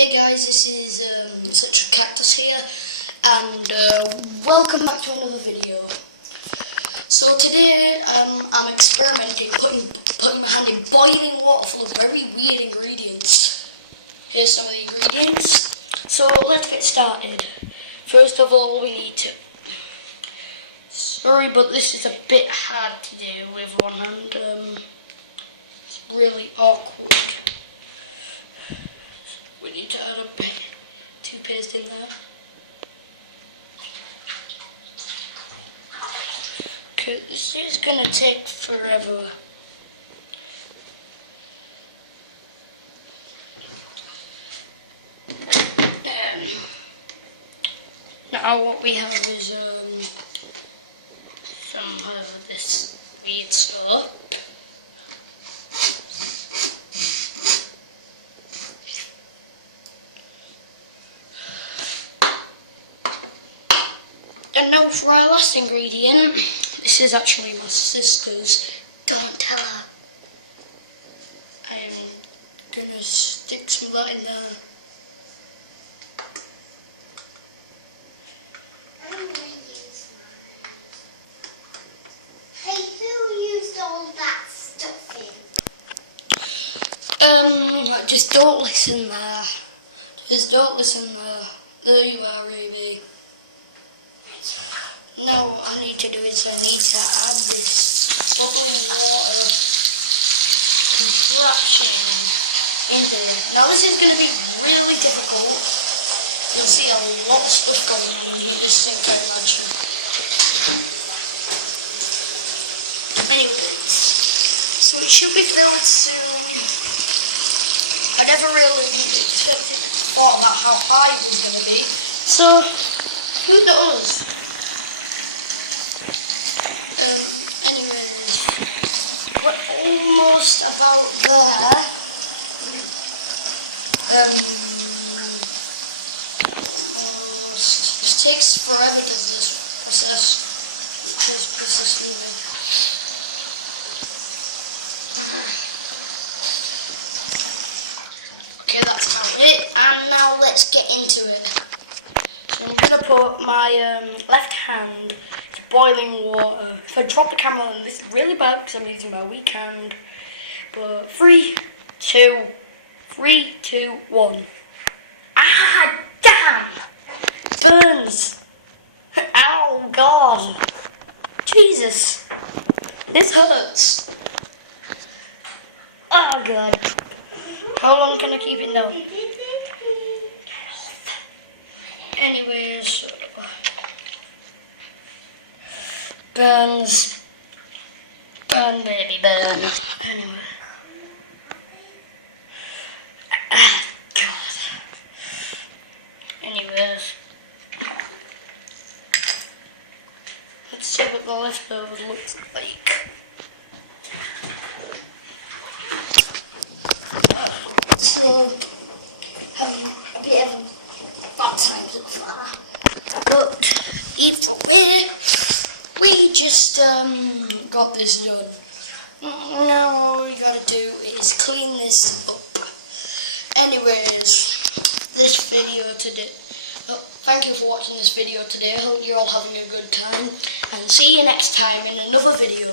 Hey guys, this is Such a Cactus here, and welcome back to another video. So today I'm experimenting, putting my hand in boiling water full of very weird ingredients. Here's some of the ingredients. So let's get started. First of all, we need to... Sorry, but this is a bit hard to do with one hand. It's really awkward. We need to add a bit toothpaste in there. Okay, this is gonna take forever. Now what we have is some of this weird stuff. And now for our last ingredient, this is actually my sister's. Don't tell her. I'm gonna stick some of that in there. I'm gonna use mine. Hey, who used all that stuff in? Just don't listen there. Just don't listen there. There you are, Ruby. Now what I need to do is I need to add this bubbling water contraption into it. Now this is going to be really difficult. You'll see a lot of stuff going on with this thing, I imagine. Anyways, so it should be filled soon. I never really thought about how high it was going to be. So, who knows? Anyways, we're almost about there. Almost. It takes forever to do this process. Okay, that's about it. And now let's get into it. So I'm gonna put my left hand to boiling water. If I drop the camera on, this is really bad because I'm using my weak hand. But 3, 2, 1. Ah, damn! Burns! Ow, God! Jesus! This hurts! Oh, God. How long can I keep it now? Anyways, burns, burn baby burn. Anyway, God. Anyways, let's see what the leftovers looks like. So, having a bit of a bad time so far, but either way, we just got this done. Now all we gotta do is clean this up. Anyways, this video today. Thank you for watching this video today. I hope you're all having a good time, and see you next time in another video.